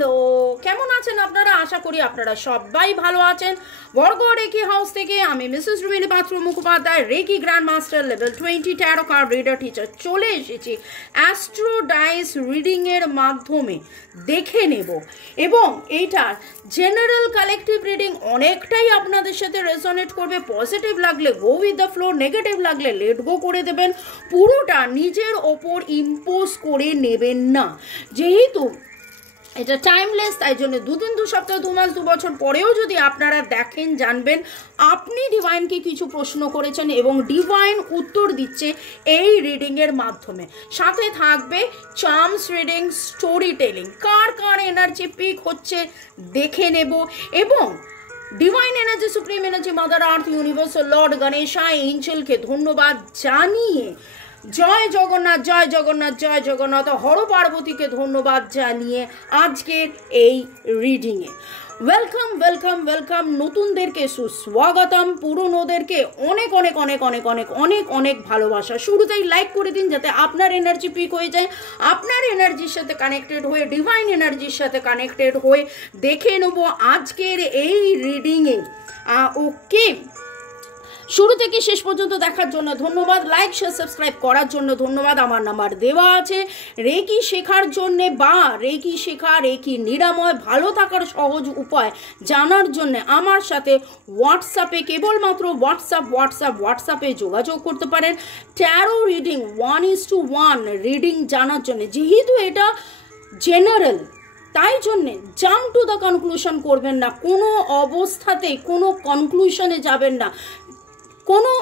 Hello, কেমন আছেন আপনারা? আশা করি আপনারা সবাই ভালো আছেন। বরগড় রেকি হাউস থেকে আমি Mrs Rumili Patra Mukhopadhyay, reiki grand master level 20 tarot card reader teacher, চলে এসেছি অ্যাস্ট্রো ডাইস রিডিংয়ের মাধ্যমে দেখে নেব এবং এইটার জেনারেল কালেকটিভ রিডিং অনেকটাই আপনাদের সাথে রেজোনেট করবে। পজিটিভ লাগলে go with the flow, negative লাগলে লেট গো করে দেবেন। পুরোটা নিজের ওপর ইম্পোজ করে নেবেন না, যেহেতু এটা টাইমলেস, তাই জন্য দুদিন, 2 সপ্তাহ, 2 মাস, 2 বছর পরেও যদি আপনারা দেখেন, জানবেন আপনি ডিভাইনকে কিছু প্রশ্ন করেছেন এবং ডিভাইন উত্তর দিচ্ছে এই রিডিংয়ের মাধ্যমে। সাথে থাকবে চার্মস রিডিং, স্টোরি টেলিং, কার কার এনার্জি পিক হচ্ছে দেখে নেব এবং divine energy, supreme energy, mother earth, universal lord Ganesha, এঞ্জেলকে ধন্যবাদ জানিয়ে জয় জগন্নাথ, জয় জগন্নাথ, জয় জগন্নাথ, হর পার্বতীকে ধন্যবাদ জানিয়ে আজকের এই রিডিংয়ে ওয়েলকাম ওয়েলকাম ওয়েলকাম। নতুনদেরকে সুস্বাগতম, পুরনোদেরকে অনেক অনেক অনেক অনেক অনেক অনেক অনেক ভালোবাসা। শুরুতেই লাইক করে দিন যাতে আপনার এনার্জি পিক হয়ে যায়, আপনার এনার্জির সাথে কানেক্টেড হয়ে, ডিভাইন এনার্জির সাথে কানেক্টেড হয়ে দেখে নেব আজকের এই রিডিংয়ে। ওকে, শুরু থেকে শেষ পর্যন্ত দেখার জন্য ধন্যবাদ, লাইক শেয়ার সাবস্ক্রাইব করার জন্য ধন্যবাদ। আমার নাম্বার দেওয়া আছে, রেকি শেখার জন্যে বা রেকি শেখা, রেকি নিরাময়, ভালো থাকার সহজ উপায় জানার জন্য আমার সাথে হোয়াটসঅ্যাপে, কেবলমাত্র হোয়াটসঅ্যাপে যোগাযোগ করতে পারেন। ট্যারো রিডিং 1:1 রিডিং জানার জন্য, যেহেতু এটা জেনারেল তাই জন্যে জাম্প টু দ্য কনক্লুশন করবেন না, কোনো অবস্থাতেই কোনো কনক্লুশনে যাবেন না, কোনো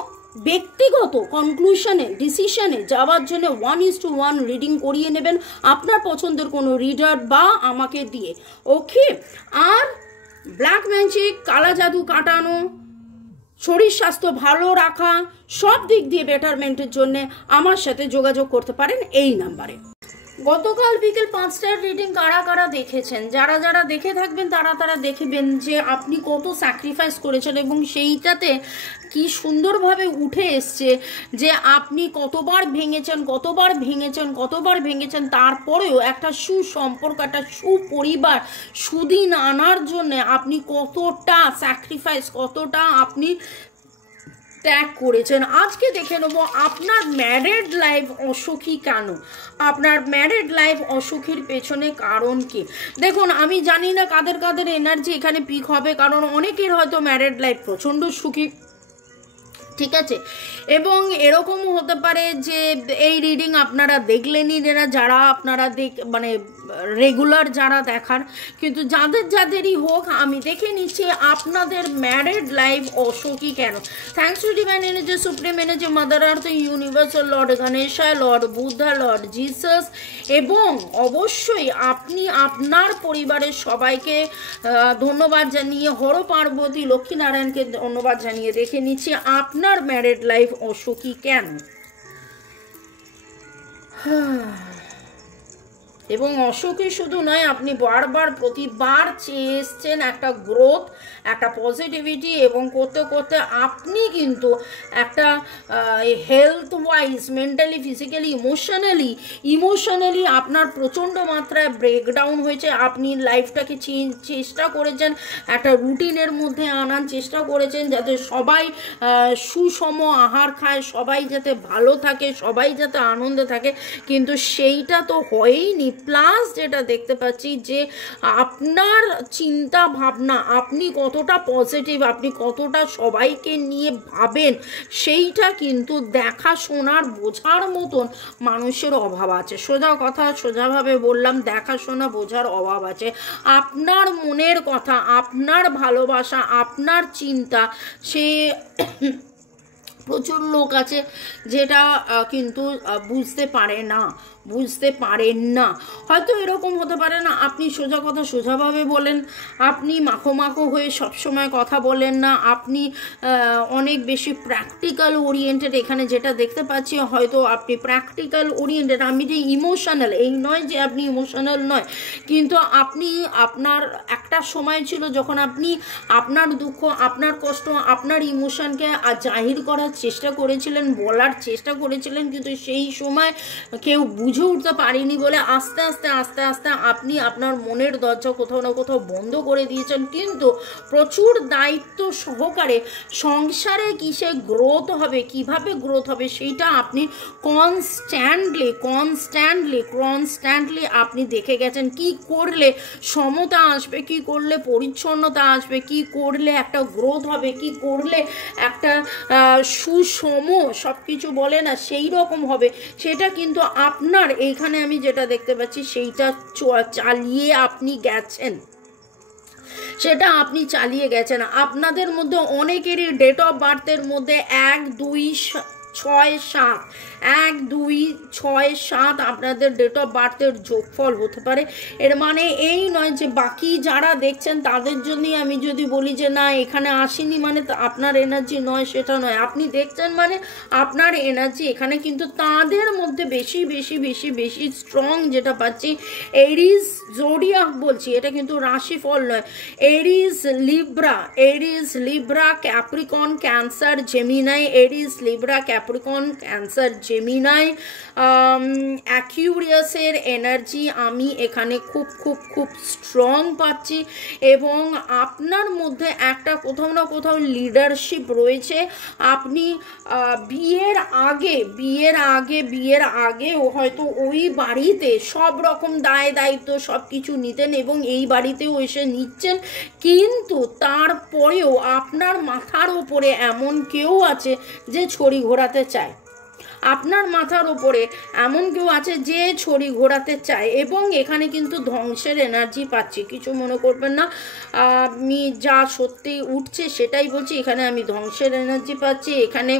ব্যক্তিগত কনক্লুশনে, ডিসিশনে যাওয়ার জন্য 1:1 রিডিং করিয়ে নেবেন আপনার পছন্দের কোনো রিডার বা আমাকে দিয়ে। ওকে, আর ব্ল্যাক ম্যাজিক, কালা জাদু কাটানো, শরীর স্বাস্থ্য ভালো রাখা, সব দিক দিয়ে বেটারমেন্টের জন্য আমার সাথে যোগাযোগ করতে পারেন এই নাম্বারে। গতকাল বিকেল 5টার রিডিং কারা কারা দেখেছেন? যারা যারা দেখে থাকবেন তারা দেখবেন যে আপনি কত স্যাক্রিফাইস করেছেন এবং সেইটাতে কি সুন্দরভাবে উঠে এসছে যে আপনি কতবার ভেঙেছেন, তারপরেও একটা সুসম্পর্ক, একটা সুপরিবার, সুদিন আনার জন্য আপনি কতটা স্যাক্রিফাইস, কতটা আপনি ত্যাগ করেছেন। আজকে দেখে নেব আপনার ম্যারিড লাইফ অসুখী কেন, আপনার ম্যারিড লাইফ অসুখীর পেছনে কারণ কি। দেখুন, আমি জানি না কাদের কাদের এনার্জি এখানে পিক হবে, কারণ অনেকের হয়তো ম্যারিড লাইফ প্রচণ্ড সুখী, ঠিক আছে, এবং এরকমও হতে পারে যে এই রিডিং আপনারা দেখলেনই যারা আপনারা মানে রেগুলার যারা দেখার, কিন্তু যাদেরই হোক আমি দেখে নিচ্ছি আপনাদের ম্যারিড লাইফ অসুখী কেন। Thanks to divine energy, supreme energy, mother earth, universal lord Ganesha, Lord Buddha, Lord Jesus, এবং অবশ্যই আপনি আপনার পরিবারের সবাইকে ধন্যবাদ জানিয়ে, হর পার্বতী, লক্ষ্মীনারায়ণকে ধন্যবাদ জানিয়ে দেখে নিচ্ছি আপনার ম্যারিড লাইফ অসুখী কেন। এবং অসুখী শুধু নয়, আপনি প্রতিবার চেয়ে এসছেন একটা গ্রোথ, একটা পজিটিভিটি, এবং করতে করতে আপনি কিন্তু একটা health wise, mentally, physically, emotionally আপনার প্রচণ্ড মাত্রায় ব্রেকডাউন হয়েছে। আপনি লাইফটাকে চেষ্টা করেছেন একটা রুটিনের মধ্যে আনার চেষ্টা করেছেন, যাতে সবাই সুষম আহার খায়, সবাই যাতে ভালো থাকে, সবাই যাতে আনন্দে থাকে, কিন্তু সেইটা তো হয়ইনি। প্লাস যেটা দেখতে পাচ্ছি যে আপনার চিন্তা ভাবনা, আপনি কতটা পজিটিভ, আপনি কতটা সবাইকে নিয়ে ভাবেন, সেইটা কিন্তু দেখাশোনার, বোঝার মতন মানুষের অভাব আছে। সোজা কথা, সোজাভাবে বললাম, দেখাশোনা, বোঝার অভাব আছে। আপনার মনের কথা, আপনার ভালোবাসা, আপনার চিন্তা, সে প্রচুর লোক আছে যেটা কিন্তু বুঝতে পারেন না। হয়তো এরকম হতে পারে না, আপনি সোজা কথা সোজাভাবে বলেন, আপনি মাখো হয়ে সবসময় কথা বলেন না, আপনি অনেক বেশি প্র্যাকটিক্যাল ওরিয়েন্টেড। এখানে যেটা দেখতে পাচ্ছি, হয়তো আপনি প্র্যাকটিক্যাল ওরিয়েন্টেড। আমি যে ইমোশনাল, এই নয় যে আপনি ইমোশনাল নয়, কিন্তু আপনি আপনার একটা সময় ছিল যখন আপনি আপনার দুঃখ, আপনার কষ্ট, আপনার ইমোশনকে জাহির করার চেষ্টা করেছিলেন, বলার চেষ্টা করেছিলেন, কিন্তু সেই সময় কেউ বুঝে বুঝে উঠতে পারিনি বলে আস্তে আস্তে আস্তে আস্তে আপনি আপনার মনের দরজা কোথাও না কোথাও বন্ধ করে দিয়েছেন। কিন্তু প্রচুর দায়িত্ব সহকারে সংসারে কিসে গ্রোথ হবে, কিভাবে গ্রোথ হবে, সেইটা আপনি কনস্ট্যান্টলি আপনি দেখে গেছেন। কি করলে সমতা আসবে, কি করলে পরিচ্ছন্নতা আসবে, কি করলে একটা গ্রোথ হবে, কি করলে একটা সুষম সব কিছু বলে না সেই রকম হবে, সেটা কিন্তু আপনার এইখানে আমি যেটা দেখতে পাচ্ছি সেইটা চালিয়ে আপনি গেছেন, সেটা আপনি চালিয়ে গেছেন। আপনাদের মধ্যে অনেকেরই ডেট অফ বার্থের মধ্যে 1, 2, 6, 7 1, 2, 6, 7 আপনাদের ডেট অফ বার্থের যোগফল হতে পারে। এর মানে এই নয় যে বাকি যারা দেখছেন তাদের জন্যই আমি যদি বলি যে না এখানে আসেনি মানে আপনার এনার্জি নয়, সেটা নয়। আপনি দেখছেন মানে আপনার এনার্জি এখানে, কিন্তু তাদের মধ্যে বেশি বেশি বেশি বেশি স্ট্রং যেটা পাচ্ছি এরিস জোডিয়াক বলছি, এটা কিন্তু রাশিফল নয়। Aries Libra Capricorn Cancer Gemini, Aries Libra Capricorn Cancer Gemini অ্যাকিউরিয়াসের এনার্জি আমি এখানে খুব খুব খুব স্ট্রং পাচ্ছি। এবং আপনার মধ্যে একটা কোথাও না কোথাও লিডারশিপ রয়েছে। আপনি বিয়ের আগেও হয়তো ওই বাড়িতে সব রকম দায় দায়িত্ব সব কিছু নিতেন এবং এই বাড়িতেও এসে নিচ্ছেন, কিন্তু তারপরেও আপনার মাথার ওপরে এমন কেউ আছে যে ছড়ি ঘোরাতে চায়, আপনার মাথার ওপরে এমন কেউ আছে যে ছড়ি ঘোরাতে চায়। এবং এখানে কিন্তু ধ্বংসের এনার্জি পাচ্ছি, কিছু মনে করবেন না, আমি যা সত্যি উঠছে সেটাই বলছি। এখানে আমি ধ্বংসের এনার্জি পাচ্ছি। এখানে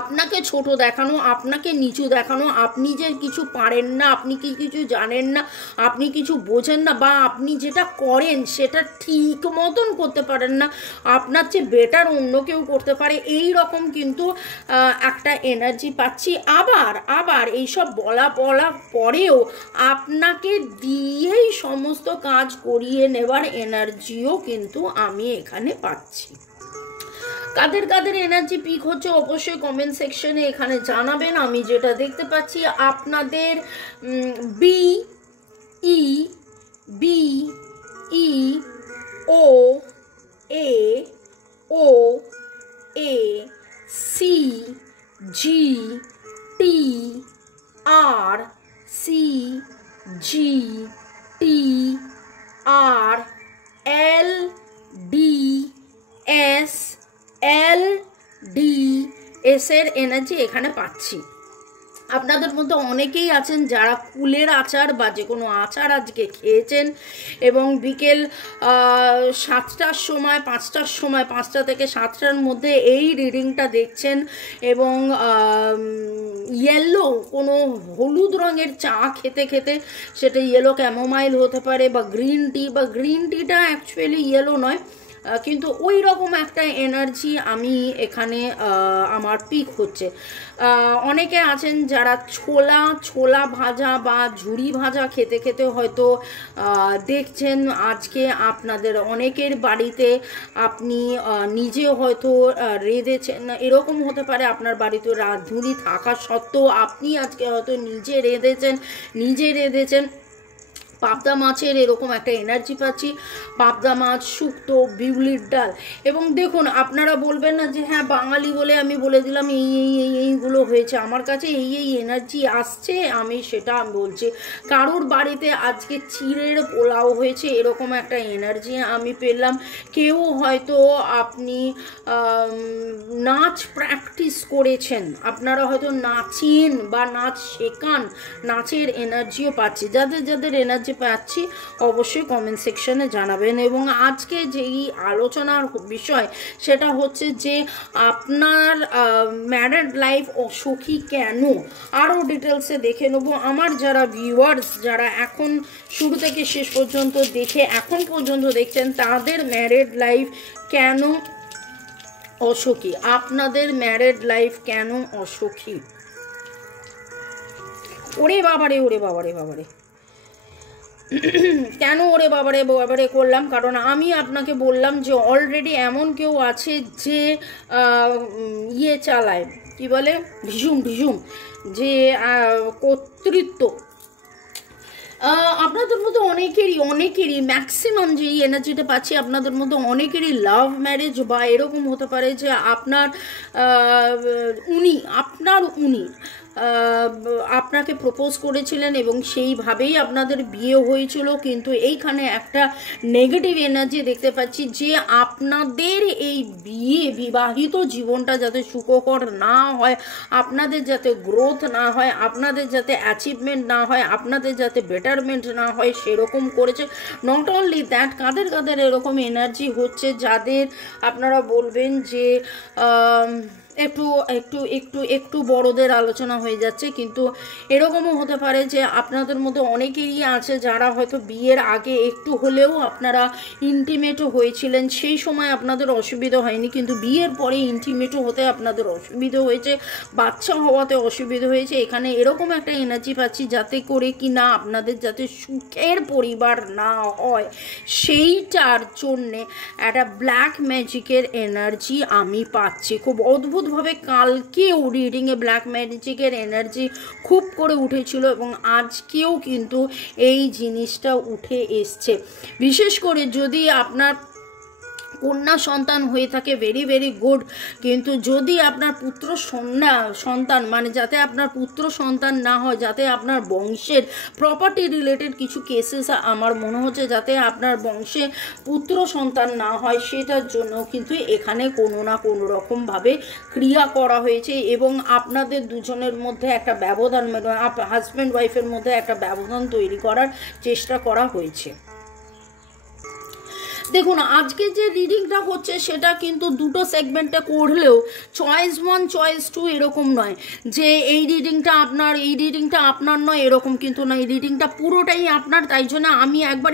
আপনাকে ছোট দেখানো, আপনাকে নিচু দেখানো, আপনি যে কিছু পারেন না, আপনি কি কিছু জানেন না, আপনি কিছু বোঝেন না, বা আপনি যেটা করেন সেটা ঠিক মতন করতে পারেন না, আপনার চেয়ে বেটার অন্য কেউ করতে পারে, এই রকম কিন্তু একটা এনার্জি পাচ্ছি। আবার এইসব বলা পরেও আপনাকে দিয়েই সমস্ত কাজ করিয়ে নেবার এনার্জিও কিন্তু আমি এখানে পাচ্ছি। কাদের কাদের এনার্জি পিক হচ্ছে অবশ্যই কমেন্ট সেকশনে এখানে জানাবেন। আমি যেটা দেখতে পাচ্ছি আপনাদের B E O A C G T R L D S এর এনার্জি এখানে পাচ্ছি। আপনাদের মধ্যে অনেকেই আছেন যারা কুলের আচার বা যে কোনো আচার আজকে খেয়েছেন এবং বিকেল 7টার সময় 5টা থেকে 7টার মধ্যে এই রিডিংটা দেখছেন এবং ইয়েলো কোনো হলুদ রঙের চা খেতে সেটা ইয়েলো ক্যামোমাইল হতে পারে বা গ্রিন টিটা অ্যাকচুয়ালি ইয়েলো নয়, কিন্তু ওই রকম একটা এনার্জি আমি এখানে আমার পিক হচ্ছে। অনেকে আছেন যারা ছোলা ভাজা বা ঝুড়ি ভাজা খেতে হয়তো দেখছেন আজকে আপনাদের অনেকের বাড়িতে, আপনি নিজে হয়তো রেঁধেছেন, এরকম হতে পারে আপনার বাড়িতে রাঁধুনি থাকা সত্ত্বেও আপনি আজকে হয়তো নিজে রেঁধেছেন। পাবদা মাছের এরকম একটা এনার্জি পাচ্ছি, পাবদা মাছ, শুক্তো, বিউলির ডাল। এবং দেখুন আপনারা বলবেন না যে হ্যাঁ বাঙালি বলে আমি বলে দিলাম এইগুলো হয়েছে, আমার কাছে এই এনার্জি আসছে, আমি সেটা বলছি। কারোর বাড়িতে আজকে চিড়ের পোলাও হয়েছে, এরকম একটা এনার্জি আমি পেলাম। কেউ হয়তো আপনি নাচ প্র্যাকটিস করেছেন, আপনারা হয়তো নাচেন বা নাচ শেখান, নাচের এনার্জিও পাচ্ছি। যাদের এনার্জি পাচ্ছি অবশ্যই কমেন্ট সেকশনে জানাবেন। এবং আজকে যেই আলোচনার বিষয় সেটা হচ্ছে যে আপনার ম্যারিড লাইফ অসুখী কেন, আরও ডিটেলসে দেখে নেব। আমার যারা ভিউয়ার্স যারা এখন শুরু থেকে শেষ পর্যন্ত দেখে এখন পর্যন্ত দেখছেন তাদের ম্যারিড লাইফ কেন অসুখী, আপনাদের ম্যারিড লাইফ কেন অসুখী। ওরে বাবারে কেন ওরে বাবারে করলাম, কারণ আমি আপনাকে বললাম যে অলরেডি এমন কেউ আছে যে চালায় কি বলে ভীষণ যে কর্তৃত্ব আপনাদের মধ্যে অনেকেরই ম্যাক্সিমাম যেই এনার্জিটা পাচ্ছি আপনাদের মধ্যে অনেকেরই লাভ ম্যারেজ বা এরকম হতে পারে যে আপনার উনি আপনাকে প্রপোজ করেছিলেন এবং সেইভাবেই আপনাদের বিয়ে হয়েছিল, কিন্তু এইখানে একটা নেগেটিভ এনার্জি দেখতে পাচ্ছি যে আপনাদের এই বিবাহিত জীবনটা যাতে সুখকর না হয়, আপনাদের যাতে গ্রোথ না হয়, আপনাদের যাতে অ্যাচিভমেন্ট না হয়, আপনাদের যাতে বেটারমেন্ট না হয় সেরকম করেছে। নট অনলি দ্যাট, কাদের এরকম এনার্জি হচ্ছে যাদের আপনারা বলবেন যে একটু বড়দের আলোচনা হয়ে যাচ্ছে, কিন্তু এরকমও হতে পারে যে আপনাদের মধ্যে অনেকেরই আছে যারা হয়তো বিয়ের আগে একটু হলেও আপনারা ইন্টিমেটও হয়েছিলেন, সেই সময় আপনাদের অসুবিধা হয়নি, কিন্তু বিয়ের পরে ইন্টিমেটও হতে আপনাদের অসুবিধা হয়েছে, বাচ্চা হওয়াতে অসুবিধা হয়েছে। এখানে এরকম একটা এনার্জি পাচ্ছি যাতে করে কি না আপনাদের যাতে সুখের পরিবার না হয় সেইটার জন্যে একটা ব্ল্যাক ম্যাজিকের এনার্জি আমি পাচ্ছি খুব অদ্ভুত ভাবে। কালকেও রিডিংয়ে ব্ল্যাক ম্যাজিকের এনার্জি খুব করে উঠেছিল এবং আজকেও কিন্তু এই জিনিসটা উঠে এসছে। বিশেষ করে যদি আপনার কন্যা সন্তান হয়ে থাকে ভেরি গুড, কিন্তু যদি আপনার পুত্র সন্তান মানে যাতে আপনার পুত্র সন্তান না হয়, যাতে আপনার বংশের প্রপার্টি রিলেটেড কিছু কেসেস আমার মনে হচ্ছে যাতে আপনার বংশে পুত্র সন্তান না হয় সেটার জন্য কিন্তু এখানে কোনো না কোনো রকমভাবে ক্রিয়া করা হয়েছে এবং আপনাদের দুজনের মধ্যে একটা ব্যবধান, মানে হাজব্যান্ড ওয়াইফের মধ্যে একটা ব্যবধান তৈরি করার চেষ্টা করা হয়েছে। দেখুন আজকে যে রিডিংটা হচ্ছে সেটা কিন্তু দুটো সেগমেন্টে করলেও চয়েস 1 চয়েস 2 এরকম নয় যে এই রিডিংটা আপনার নয়, এরকম কিন্তু নয়, এই রিডিংটা পুরোটাই আপনার। তাই জন্য আমি একবার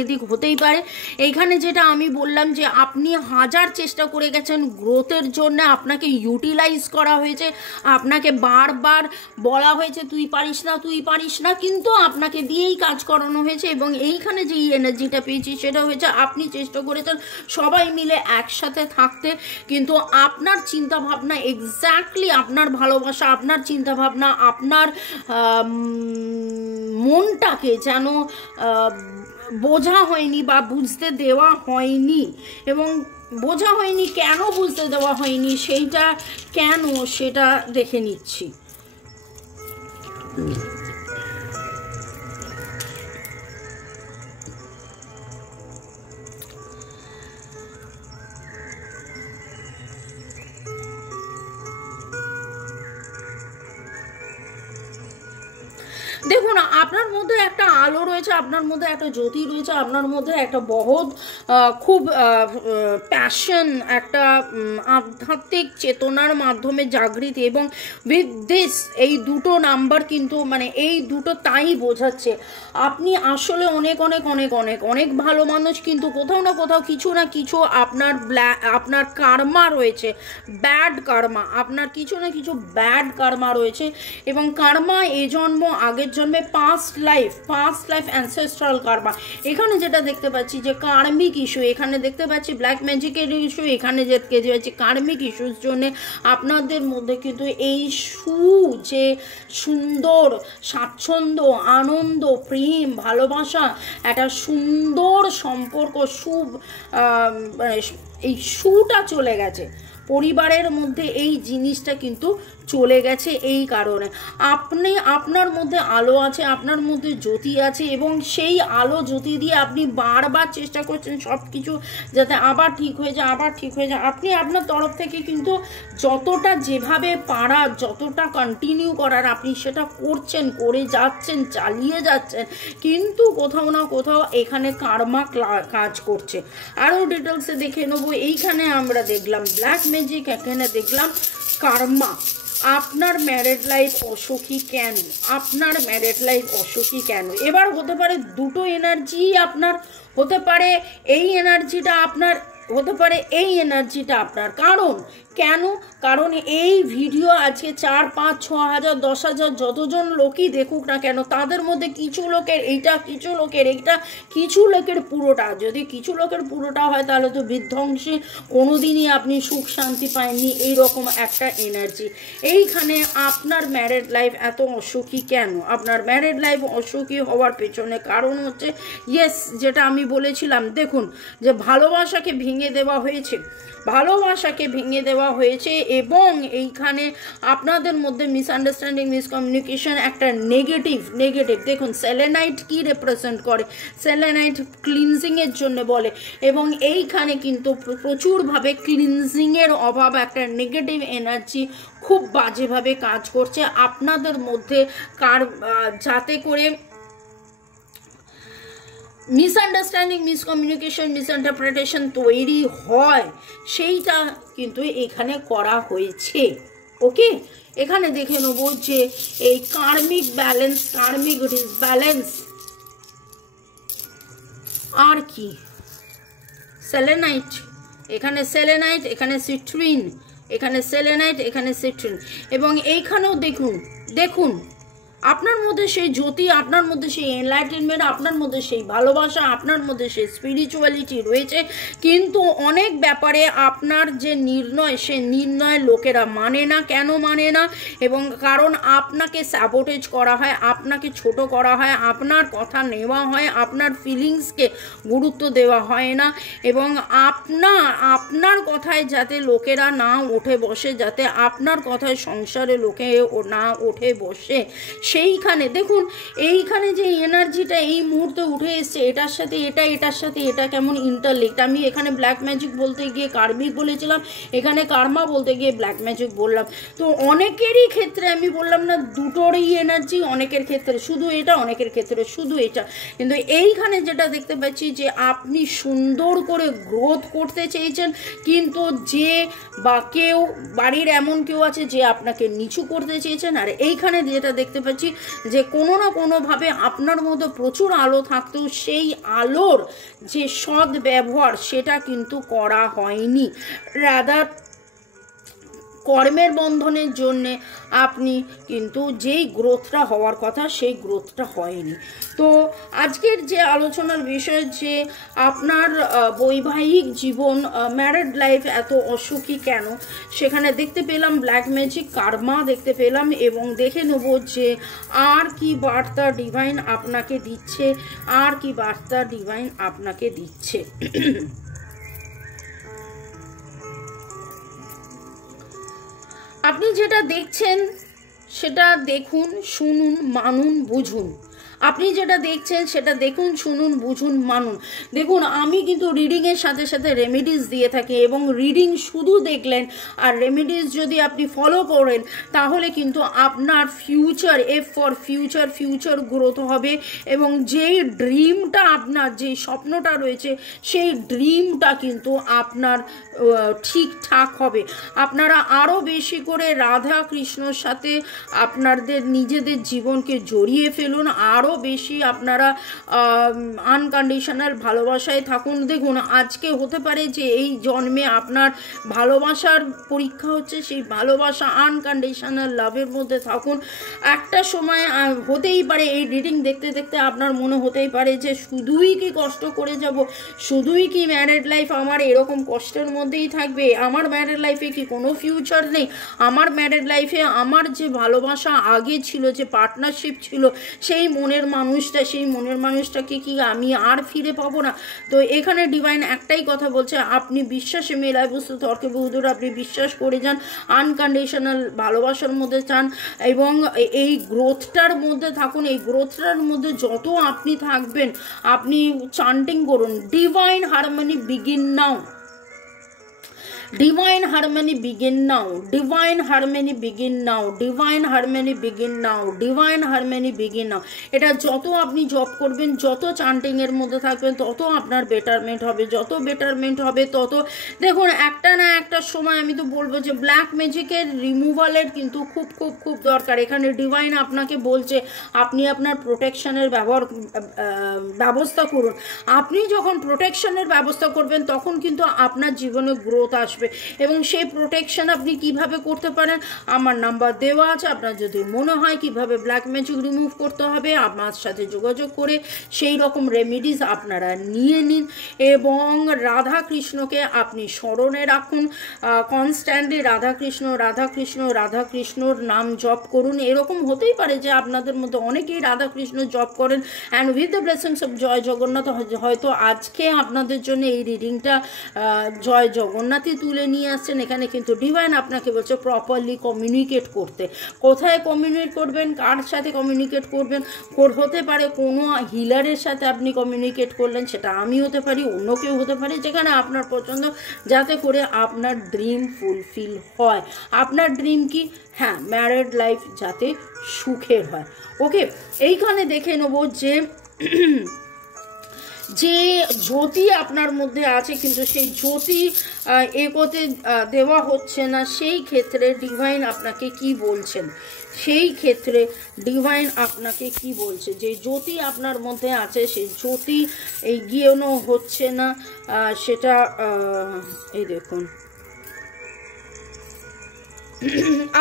এদিক হতেই পারে। এইখানে যেটা আমি বললাম যে আপনি হাজার চেষ্টা করে গেছেন গ্রোথের জন্য, আপনাকে ইউটিলাইজ করা হয়েছে, আপনাকে বারবার বলা হয়েছে তুই পারিস না, কিন্তু আপনাকে দিয়েই কাজ করানো হয়েছে এবং এইখানে যেই এনার্জি পেয়েছি সেটা হয়েছে আপনি চেষ্টা করেছেন সবাই মিলে একসাথে থাকতে, কিন্তু আপনার চিন্তা ভাবনা এক্স্যাক্টলি আপনার ভালোবাসা, আপনার চিন্তা ভাবনা, আপনার মনটাকে যেন বোঝা হয়নি বা বুঝতে দেওয়া হয়নি। এবং বোঝা হয়নি কেন, বুঝতে দেওয়া হয়নি সেইটা কেন সেটা দেখে নিচ্ছি। দেখুন আপনার মধ্যে একটা আলো রয়েছে, আপনার মধ্যে একটা জ্যোতি রয়েছে, আপনার মধ্যে একটা বহুত খুব প্যাশন, একটা আধ্যাত্মিক চেতনার মাধ্যমে জাগৃতি এবং উইথ দিস এই দুটো নাম্বার কিন্তু মানে এই দুটো তাই বোঝাচ্ছে আপনি আসলে অনেক ভালো মানুষ, কিন্তু কোথাও না কোথাও কিছু না কিছু আপনার কার্মা রয়েছে, ব্যাড কার্মা, আপনার কিছু না কিছু ব্যাড কার্মা রয়েছে এবং কার্মা এই জন্ম আগের জন্মে পাস্ট লাইফ অ্যানসেস্ট্রাল কার্মা। এখানে যেটা দেখতে পাচ্ছি যে কার্মিক ইস্যু, এখানে দেখতে পাচ্ছি ব্ল্যাক ম্যাজিকের ইস্যু, এখানে দেখতে পাচ্ছি কার্মিক ইস্যুর জন্য আপনাদের মধ্যে কিন্তু এই যে সুন্দর স্বাচ্ছন্দ্য, আনন্দ, প্রেম, ভালোবাসা, একটা সুন্দর সম্পর্ক, এই সুটা চলে গেছে পরিবারের মধ্যে, এই জিনিসটা কিন্তু চলে গেছে। এই কারণে আপনার মধ্যে আলো আছে, আপনার মধ্যে জ্যোতি আছে এবং সেই আলো জ্যোতি দিয়ে আপনি বারবার চেষ্টা করছেন সব কিছু যাতে আবার ঠিক হয়ে যায়। আপনি আপনার তরফ থেকে কিন্তু যতটা যেভাবে পারা, যতটা কন্টিনিউ করার আপনি সেটা করছেন, করে যাচ্ছেন, চালিয়ে যাচ্ছেন, কিন্তু কোথাও না কোথাও এখানে কার্মা কাজ করছে। আরও ডিটেলসে দেখে নেবো। এইখানে আমরা দেখলাম ব্ল্যাক ম্যাজিক, এখানে দেখলাম কার্মা। আপনার ম্যারেড লাইফ অসুখী কেন? এবার হতে পারে দুটো এনার্জি আপনার, হতে পারে এই এনার্জিটা আপনার, কারণ কেন? কারণ এই ভিডিও আজকে 4, 5, 6 হাজার 10 হাজার যতজন লোকই দেখুক না কেন, তাদের মধ্যে কিছু লোকের এইটা, কিছু লোকের এইটা, কিছু লোকের পুরোটা। যদি কিছু লোকের পুরোটা হয় তাহলে তো বিধ্বংসী, কোনোদিনই আপনি সুখ শান্তি পাননি, এইরকম একটা এনার্জি। এইখানে আপনার ম্যারেড লাইফ এত অসুখী কেন? আপনার ম্যারেড লাইফ অসুখী হওয়ার পেছনে কারণ হচ্ছে, ইয়েস, যেটা আমি বলেছিলাম, দেখুন যে ভালোবাসাকে ভেঙে দেওয়া হয়েছে, ভালোবাসাকে ভেঙে দেওয়া হয়েছে, এবং এইখানে আপনাদের মধ্যে মিসআন্ডারস্ট্যান্ডিং, মিসকমিউনিকেশন, একটা নেগেটিভ। দেখুন সেলেনাইট কি রিপ্রেজেন্ট করে? সেলেনাইট ক্লিনজিংয়ের জন্য বলে, এবং এইখানে কিন্তু প্রচুরভাবে ক্লিনজিংয়ের অভাব, একটা নেগেটিভ এনার্জি খুব বাজেভাবে কাজ করছে আপনাদের মধ্যে, যাতে করে মিসআন্ডারস্ট্যান্ডিং, মিসকমিউনিকেশন, মিসইন্টারপ্রিটেশন তৈরি হয়, সেইটা কিন্তু এখানে করা হয়েছে। ওকে, এখানে দেখে নেব যে এই কার্মিক ব্যালেন্স, কার্মিক ডিসব্যালেন্স আর কি? সেলেনাইট, এখানে সেলেনাইট, এখানে সিট্রিন, এখানে সেলেনাইট, এখানে সিট্রিন, এবং এইখানেও দেখুন আপনার মধ্যে সেই জ্যোতি, আপনার মধ্যে সেই এনলাইটেনমেন্ট, আপনার মধ্যে সেই ভালোবাসা, আপনার মধ্যে সেই স্পিরিচুয়ালিটি রয়েছে, কিন্তু অনেক ব্যাপারে আপনার যে নির্ণয়, সে নির্ণয় লোকেরা মানে না। কেন মানে না? এবং কারণ আপনাকে স্যাবোটেজ করা হয়, আপনাকে ছোট করা হয়, আপনার কথা নেওয়া হয়, আপনার ফিলিংসকে গুরুত্ব দেওয়া হয় না, এবং আপনার কথায় যাতে লোকেরা না উঠে বসে, যাতে আপনার কথায় সংসারে লোকে না উঠে বসে, সেইখানে দেখুন এইখানে যে এনার্জিটা এই মুহূর্তে উঠে এসছে, এটার সাথে এটা, এটার সাথে এটা কেমন ইন্টারলিঙ্কড। আমি এখানে ব্ল্যাক ম্যাজিক বলতে গিয়ে কার্মিক বলেছিলাম, এখানে কার্মা বলতে গিয়ে ব্ল্যাক ম্যাজিক বললাম। তো অনেকেরই ক্ষেত্রে আমি বললাম না দুটোরই এনার্জি, অনেকের ক্ষেত্রে শুধু এটা, অনেকের ক্ষেত্রে শুধু এটা, কিন্তু এইখানে যেটা দেখতে পাচ্ছি যে আপনি সুন্দর করে গ্রোথ করতে চেয়েছেন, কিন্তু যে বা কেউ বাড়ির এমন কেউ আছে যে আপনাকে নিচু করতে চেয়েছেন। আর এইখানে যেটা দেখতে পাচ্ছি যে কোনো না কোনোভাবে আপনার মধ্যে প্রচুর আলো থাকতেও সেই আলোর যে সৎ ব্যবহার সেটা কিন্তু করা হয়নি, রাদার কর্মের বন্ধনের জন্যে আপনি কিন্তু যেই গ্রোথটা হওয়ার কথা সেই গ্রোথটা হয়নি। তো আজকের যে আলোচনার বিষয় যে আপনার বৈবাহিক জীবন, ম্যারেড লাইফ এত অসুখী কেন, সেখানে দেখতে পেলাম ব্ল্যাক ম্যাজিক, কার্মা দেখতে পেলাম, এবং দেখে নেব যে আর কি বার্তা ডিভাইন আপনাকে দিচ্ছে, আর কি বার্তা ডিভাইন আপনাকে দিচ্ছে। আপনি যেটা দেখছেন সেটা দেখুন, শুনুন, মানুন, বুঝুন। আপনি যেটা দেখছেন সেটা দেখুন, শুনুন, বুঝুন, মানুন। দেখুন আমি কিন্তু রিডিংয়ের সাথে সাথে রেমেডিস দিয়ে থাকি, এবং রিডিং শুধু দেখলেন আর রেমেডিস যদি আপনি ফলো করেন তাহলে কিন্তু আপনার future, F for future, future growth হবে, এবং যেই ড্রিমটা, আপনার যেই স্বপ্নটা রয়েছে সেই ড্রিমটা কিন্তু আপনার ঠিকঠাক হবে। আপনারা আরও বেশি করে রাধা কৃষ্ণর সাথে আপনাদের নিজেদের জীবনকে জড়িয়ে ফেলুন, আরও বেশি আপনারা আনকন্ডিশনাল ভালোবাসায় থাকুন। দেখুন আজকে হতে পারে যে এই জন্মে আপনার ভালোবাসার পরীক্ষা হচ্ছে, সেই ভালোবাসা আনকন্ডিশনাল লাভের মধ্যে থাকুন। একটা সময় হতেই পারে এই রিডিং দেখতে দেখতে আপনার মনে হতেই পারে যে শুধুই কি কষ্ট করে যাব, শুধুই কি ম্যারেড লাইফ আমার এরকম কষ্টের মধ্যেই থাকবে, আমার ম্যারেড লাইফে কি কোনো ফিউচার নেই, আমার ম্যারেড লাইফে আমার যে ভালোবাসা আগে ছিল, যে পার্টনারশিপ ছিল, সেই মনের মানুষটাকে কি আমি আর ফিরে পাবো না? তো এখানে ডিভাইন একটাই কথা বলছে, আপনি বিশ্বাসে মেলায় বস্তু তর্কে বহুদূর, আপনি বিশ্বাস করে যান, আনকন্ডিশনাল ভালোবাসার মধ্যে চান, এবং এই গ্রোথটার মধ্যে থাকুন। এই গ্রোথটার মধ্যে যত আপনি থাকবেন, আপনি চান্টিং করুন, ডিভাইন হারমোনি বিগিন নাও, divine harmony begin now, divine harmony begin now, divine harmony begin now, divine harmony begin now। এটা যত আপনি জব করবেন, যত চান্টিং এর মধ্যে থাকবেন, তত আপনার বেটারমেন্ট হবে, যত বেটারমেন্ট হবে তত দেখুন একটা না একটা সময় আমি তো বলবো যে ব্ল্যাক ম্যাজিকের রিমুভালের কিন্তু খুব খুব খুব দরকার। এখানে ডিভাইন আপনাকে বলছে আপনি আপনার প্রোটেকশনের ব্যবস্থা করুন। আপনি যখন প্রোটেকশনের ব্যবস্থা করবেন তখন কিন্তু আপনার জীবনে গ্রোথ আসবে। আসবে। এবং সেই প্রোটেকশন আপনি কিভাবে করতে পারেন, আমার নাম্বার দেওয়া আছে। আপনার যদি মনে হয় কিভাবে ব্ল্যাক ম্যাজিক রিমুভ করতে হবে, আমার সাথে যোগাযোগ করে সেই রকম রেমিডিস আপনারা নিয়ে নিন। এবং রাধা কৃষ্ণকে আপনি স্মরণে রাখুন, কনস্ট্যান্টলি রাধা কৃষ্ণ রাধা কৃষ্ণ রাধা কৃষ্ণর নাম জপ করুন। এরকম হতেই পারে যে আপনাদের মধ্যে অনেকেই রাধা কৃষ্ণ জপ করেন, and with the blessings of জয় জগন্নাথ হয়তো আজকে আপনাদের জন্য এই রিডিংটা জয় জগন্নাথই তুলে নিয়ে আসছেন। এখানে কিন্তু ডিভাইন আপনাকে বলছে প্রপারলি কমিউনিকেট করতে। কোথায় কমিউনিকেট করবেন, কার সাথে কমিউনিকেট করবেন, হতে পারে কোনো হিলারের সাথে আপনি কমিউনিকেট করলেন, সেটা আমি হতে পারি, অন্য কেউ হতে পারে, যেখানে আপনার পছন্দ, যাতে করে আপনার ড্রিম ফুলফিল হয়। আপনার ড্রিম কি? হ্যাঁ, ম্যারিড লাইফ যাতে সুখের হয়। ওকে, এইখানে দেখে নেব যে যে জ্যোতি আপনার মধ্যে আছে কিন্তু সেই জ্যোতি এগোতে দেওয়া হচ্ছে না, সেই ক্ষেত্রে ডিভাইন আপনাকে কি বলছেন, সেই ক্ষেত্রে ডিভাইন আপনাকে কি বলছে, যে জ্যোতি আপনার মধ্যে আছে সেই জ্যোতি এগিয়েও হচ্ছে না, সেটা এই দেখুন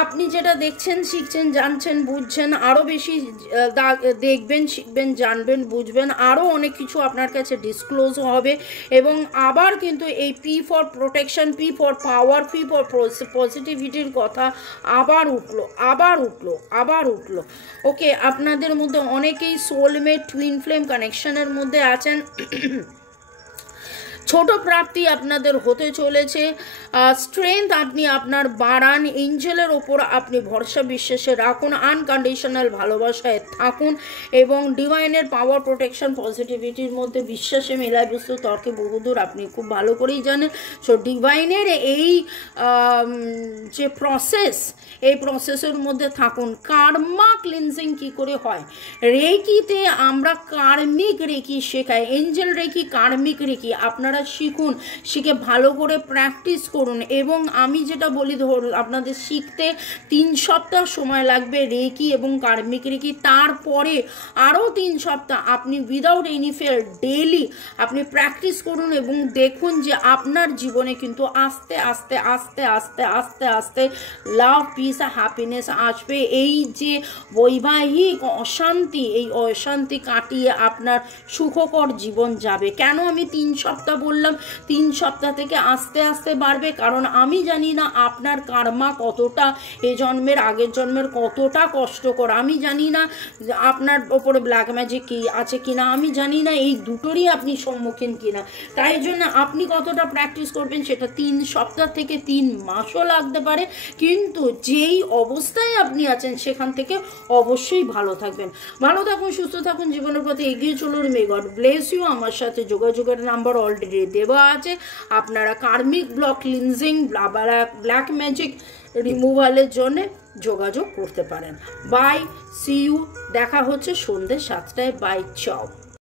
আপনি যেটা দেখছেন, শিখছেন, জানছেন, বুঝছেন, আরও বেশি দেখবেন, শিখবেন, জানবেন, বুঝবেন, আরও অনেক কিছু আপনার কাছে ডিসক্লোজ হবে। এবং আবার কিন্তু এই P for protection, P for power, P for পজিটিভিটির কথা আবার উঠলো। ওকে, আপনাদের মধ্যে অনেকেই সোলমেট টুইন ফ্লেম কানেকশনের মধ্যে আছেন। ছোট প্রাপ্তি আপনাদের হতে চলেছে। স্ট্রেংথ আপনি আপনার বাড়ান, এঞ্জেলের ওপর আপনি ভরসা বিশ্বাসে রাখুন, আনকন্ডিশনাল ভালোবাসায় থাকুন এবং ডিভাইনের পাওয়ার, প্রোটেকশন, পজিটিভিটির মধ্যে বিশ্বাসে মেলায় বস্তু তর্কে বহুদূর আপনি খুব ভালো করেই জানেন। সো ডিভাইনের এই যে প্রসেস, এই প্রসেসের মধ্যে থাকুন। কার্মা ক্লিনজিং কি করে হয়, রেকিতে আমরা কার্মিক রেকি শেখাই, এঞ্জেল রেকি, কার্মিক রেকি আপনারা শিখুন, শিখে ভালো করে প্র্যাকটিস করুন। এবং আমি যেটা বলি, আপনাদের শিখতে 3 সপ্তাহ সময় লাগবে রেকি এবং কার্মিক রেকি, তারপরে আরও 3 সপ্তাহ আপনি উইদাউট এনি ফেয়ার ডেইলি আপনি প্র্যাকটিস করুন এবং দেখুন যে আপনার জীবনে কিন্তু আস্তে আস্তে আস্তে আস্তে আস্তে আস্তে লাভ, পিস, হ্যাপিনেস আসবে। এই যে বৈবাহিক অশান্তি, এই অশান্তি কাটিয়ে আপনার সুখকর জীবন যাবে। কেন আমি 3 সপ্তাহ বললাম? 3 সপ্তাহ থেকে আস্তে আস্তে বাড়বে, কারণ আমি জানি না আপনার কার্মা কতটা, এই জন্মের আগের জন্মের কতটা কষ্টকর, আমি জানি না আপনার ওপরে ব্ল্যাক ম্যাজিক কি আছে কিনা, আমি জানি না এই দুটোরই আপনি সম্মুখীন কিনা। তাই জন্য আপনি কতটা প্র্যাকটিস করবেন সেটা 3 সপ্তাহ থেকে 3 মাসও লাগতে পারে, কিন্তু যেই অবস্থায় আপনি আছেন সেখান থেকে অবশ্যই ভালো থাকবেন। ভালো থাকুন, সুস্থ থাকুন, জীবনের পথে এগিয়ে চলুন। May God bless you. আমার সাথে যোগাযোগের নাম্বার অলরেডি দেওয়া আছে। আপনারা karmic block cleansing, black magic রিমুভালের জন্য যোগাযোগ করতে পারেন। বাই, সি ইউ, দেখা হচ্ছে সন্ধ্যে 7টায়। বাই, চাও।